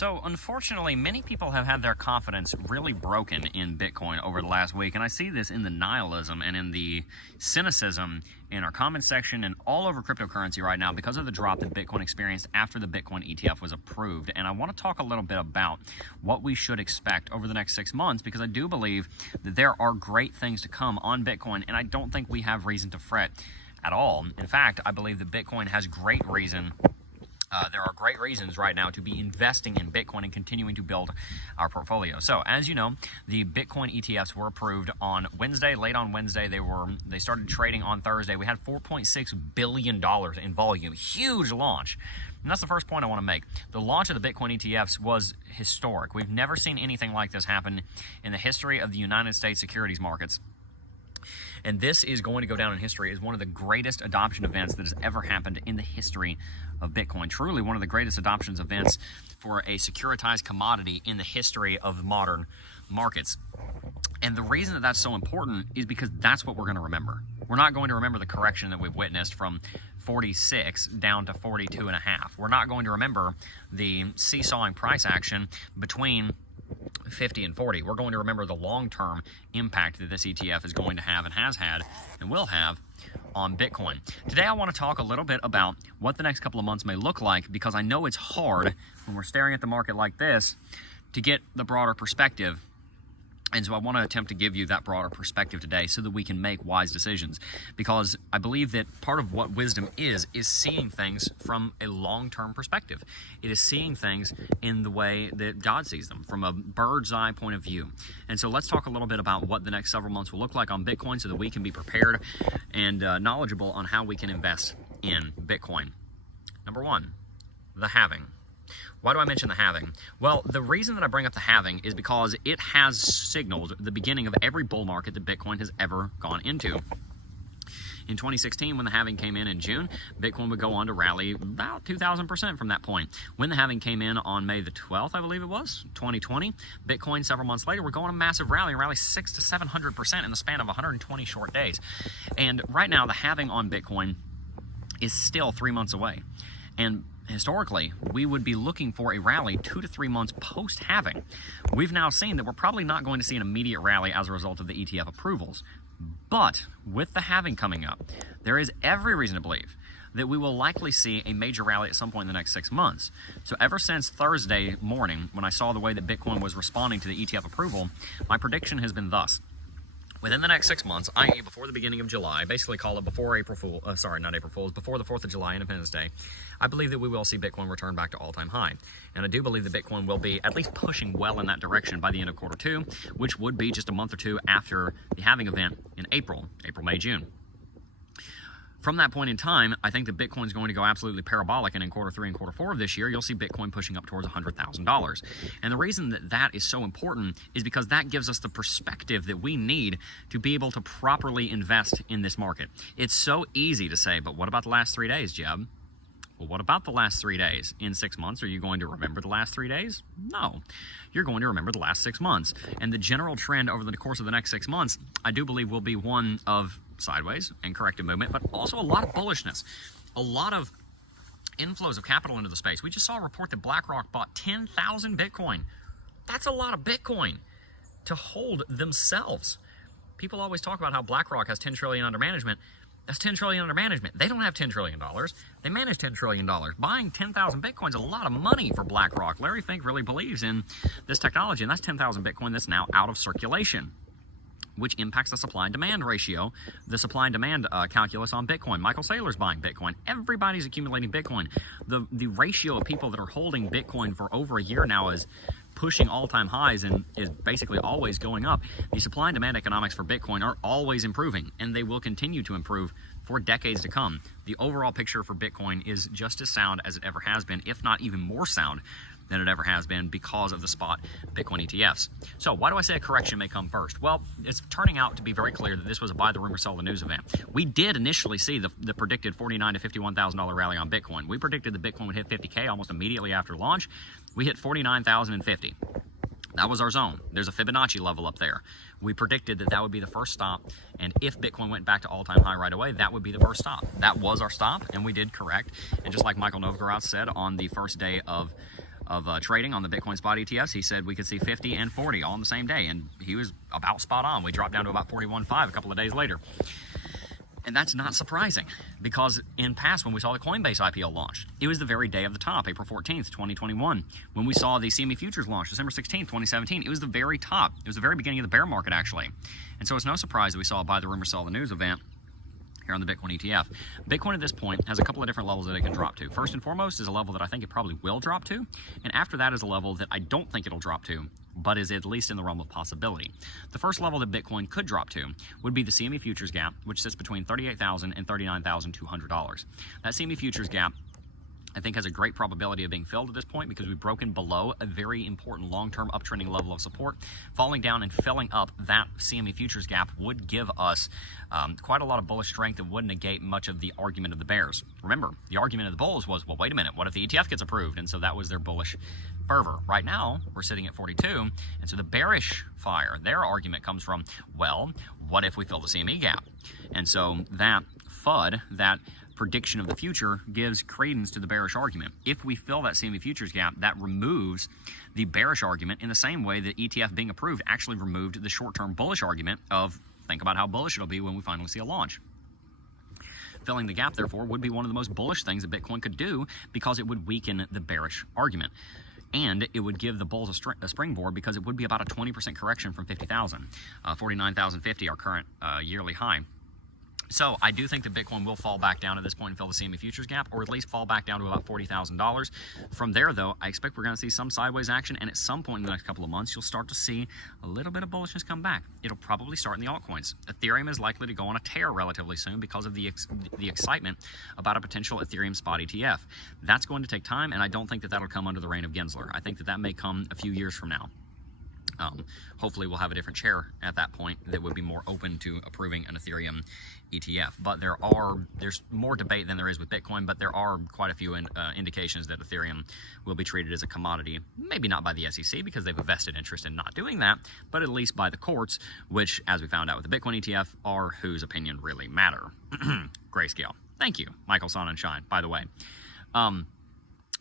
So unfortunately, many people have had their confidence really broken in Bitcoin over the last week, and I see this in the nihilism and in the cynicism in our comment section and all over cryptocurrency right now because of the drop that Bitcoin experienced after the Bitcoin ETF was approved. And I want to talk a little bit about what we should expect over the next 6 months, because I do believe that there are great things to come on Bitcoin, and I don't think we have reason to fret at all. In fact, I believe that Bitcoin has great reason. There are great reasons right now to be investing in Bitcoin and continuing to build our portfolio. So, as you know, the Bitcoin ETFs were approved on Wednesday. Late on Wednesday, they started trading on Thursday. We had $4.6 billion in volume. Huge launch. And that's the first point I want to make. The launch of the Bitcoin ETFs was historic. We've never seen anything like this happen in the history of the United States securities markets. And this is going to go down in history as one of the greatest adoption events that has ever happened in the history of Bitcoin. Truly one of the greatest adoption events for a securitized commodity in the history of modern markets. And the reason that that's so important is because that's what we're going to remember. We're not going to remember the correction that we've witnessed from 46 down to 42.5. We're not going to remember the seesawing price action between 50 and 40. We're going to remember the long-term impact that this ETF is going to have and has had and will have on Bitcoin. Today I want to talk a little bit about what the next couple of months may look like, because I know it's hard when we're staring at the market like this to get the broader perspective. And so I want to attempt to give you that broader perspective today so that we can make wise decisions, because I believe that part of what wisdom is seeing things from a long-term perspective. It is seeing things in the way that God sees them, from a bird's eye point of view. And so let's talk a little bit about what the next several months will look like on Bitcoin so that we can be prepared and knowledgeable on how we can invest in Bitcoin. Number one, the halving. Why do I mention the halving? Well, the reason that I bring up the halving is because it has signaled the beginning of every bull market that Bitcoin has ever gone into. In 2016, when the halving came in June, Bitcoin would go on to rally about 2,000% from that point. When the halving came in on May the 12th, I believe it was, 2020, Bitcoin several months later would go on a massive rally and rally 600 to 700% in the span of 120 short days. And right now, the halving on Bitcoin is still 3 months away. And historically, we would be looking for a rally 2 to 3 months post-halving. We've now seen that we're probably not going to see an immediate rally as a result of the ETF approvals. But with the halving coming up, there is every reason to believe that we will likely see a major rally at some point in the next 6 months. So ever since Thursday morning, when I saw the way that Bitcoin was responding to the ETF approval, my prediction has been thus. Within the next 6 months, i.e. before the beginning of July, basically call it before before the 4th of July, Independence Day, I believe that we will see Bitcoin return back to all-time high. And I do believe that Bitcoin will be at least pushing well in that direction by the end of quarter 2, which would be just a month or two after the halving event in April, May, June. From that point in time, I think that Bitcoin is going to go absolutely parabolic, and in quarter 3 and quarter 4 of this year, you'll see Bitcoin pushing up towards $100,000. And the reason that that is so important is because that gives us the perspective that we need to be able to properly invest in this market. It's so easy to say, but what about the last 3 days, Jeb? Well, what about the last 3 days? In 6 months, are you going to remember the last 3 days? No. You're going to remember the last 6 months. And the general trend over the course of the next 6 months, I do believe will be one of sideways and corrective movement, but also a lot of bullishness, a lot of inflows of capital into the space. We just saw a report that BlackRock bought 10,000 Bitcoin. That's a lot of Bitcoin to hold themselves. People always talk about how BlackRock has 10 trillion under management. That's 10 trillion under management. They don't have $10 trillion. They manage $10 trillion. Buying 10,000 Bitcoin is a lot of money for BlackRock. Larry Fink really believes in this technology, and that's 10,000 Bitcoin that's now out of circulation, which impacts the supply and demand ratio, the supply and demand calculus on Bitcoin. Michael Saylor's buying Bitcoin. Everybody's accumulating Bitcoin. The ratio of people that are holding Bitcoin for over a year now is pushing all-time highs and is basically always going up. The supply and demand economics for Bitcoin are always improving, and they will continue to improve for decades to come. The overall picture for Bitcoin is just as sound as it ever has been, if not even more sound than it ever has been, because of the spot Bitcoin ETFs. So why do I say a correction may come first? Well, it's turning out to be very clear that this was a buy the rumor, sell the news event. We did initially see the predicted $49,000 to $51,000 rally on Bitcoin. We predicted that Bitcoin would hit 50K almost immediately after launch. We hit 49,050. That was our zone. There's a Fibonacci level up there. We predicted that that would be the first stop, and if Bitcoin went back to all-time high right away, that would be the first stop. That was our stop, and we did correct. And just like Michael Novogratz said on the first day of trading on the Bitcoin spot ETFs, he said we could see 50 and 40 all in the same day, and he was about spot on. We dropped down to about 41.5 a couple of days later. And that's not surprising, because in past, when we saw the Coinbase IPO launch, it was the very day of the top, April 14th, 2021. When we saw the CME futures launch, December 16th, 2017, it was the very top. It was the very beginning of the bear market, actually. And so it's no surprise that we saw a buy the rumor, sell the news event here on the Bitcoin ETF. Bitcoin at this point has a couple of different levels that it can drop to. First and foremost is a level that I think it probably will drop to, and after that is a level that I don't think it'll drop to, but is at least in the realm of possibility. The first level that Bitcoin could drop to would be the CME futures gap, which sits between $38,000 and $39,200. That CME futures gap, I think, has a great probability of being filled at this point, because we've broken below a very important long-term uptrending level of support. Falling down and filling up that CME futures gap would give us quite a lot of bullish strength and would negate much of the argument of the bears. Remember, the argument of the bulls was, well, wait a minute, what if the ETF gets approved? And so that was their bullish fervor. Right now, we're sitting at 42, and so the bearish fire, their argument comes from, well, what if we fill the CME gap? And so that FUD, that prediction of the future, gives credence to the bearish argument. If we fill that CME futures gap, that removes the bearish argument in the same way that ETF being approved actually removed the short-term bullish argument of, think about how bullish it'll be when we finally see a launch. Filling the gap, therefore, would be one of the most bullish things that Bitcoin could do, because it would weaken the bearish argument. And it would give the bulls a springboard, because it would be about a 20% correction from 50,000. 49,050, our current yearly high. So I do think that Bitcoin will fall back down at this point and fill the CME futures gap, or at least fall back down to about $40,000. From there, though, I expect we're going to see some sideways action, and at some point in the next couple of months, you'll start to see a little bit of bullishness come back. It'll probably start in the altcoins. Ethereum is likely to go on a tear relatively soon because of the excitement about a potential Ethereum spot ETF. That's going to take time, and I don't think that that'll come under the reign of Gensler. I think that that may come a few years from now. Hopefully we'll have a different chair at that point that would be more open to approving an Ethereum ETF. But there's more debate than there is with Bitcoin, but there are quite a few indications that Ethereum will be treated as a commodity. Maybe not by the SEC, because they have a vested interest in not doing that, but at least by the courts, which, as we found out with the Bitcoin ETF, are whose opinion really matter. Grayscale. Thank you, Michael Sonnenschein, by the way.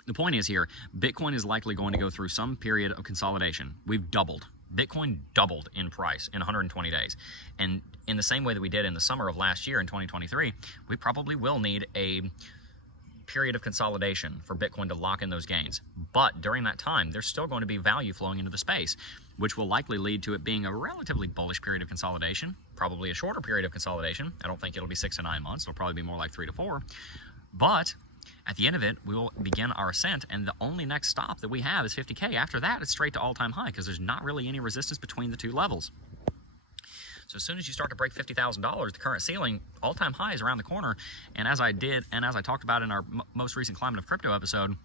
The point is here, Bitcoin is likely going to go through some period of consolidation. We've doubled. Bitcoin doubled in price in 120 days. And in the same way that we did in the summer of last year in 2023, we probably will need a period of consolidation for Bitcoin to lock in those gains. But during that time, there's still going to be value flowing into the space, which will likely lead to it being a relatively bullish period of consolidation, probably a shorter period of consolidation. I don't think it'll be 6 to 9 months. It'll probably be more like 3 to 4. But at the end of it, we will begin our ascent, and the only next stop that we have is 50K. After that, it's straight to all-time high, because there's not really any resistance between the two levels. So as soon as you start to break $50,000, the current ceiling, all-time high is around the corner. And as I talked about in our most recent Climate of Crypto episode,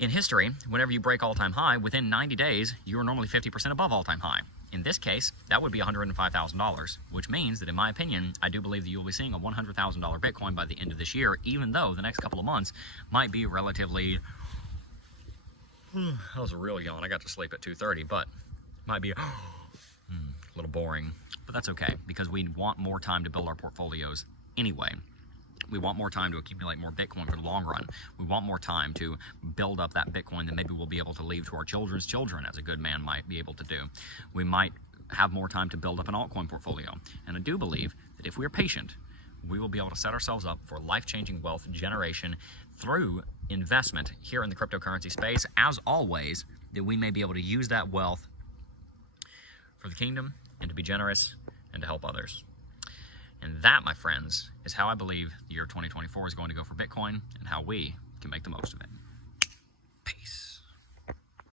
in history, whenever you break all-time high, within 90 days, you are normally 50% above all-time high. In this case, that would be $105,000, which means that, in my opinion, I do believe that you'll be seeing a $100,000 Bitcoin by the end of this year, even though the next couple of months might be relatively... that was a real yawn. I got to sleep at 2:30, but might be a little boring. But that's okay, because we want more time to build our portfolios anyway. We want more time to accumulate more Bitcoin for the long run. We want more time to build up that Bitcoin that maybe we'll be able to leave to our children's children, as a good man might be able to do. We might have more time to build up an altcoin portfolio. And I do believe that if we are patient, we will be able to set ourselves up for life-changing wealth generation through investment here in the cryptocurrency space. As always, that we may be able to use that wealth for the kingdom and to be generous and to help others. And that, my friends, is how I believe the year 2024 is going to go for Bitcoin, and how we can make the most of it.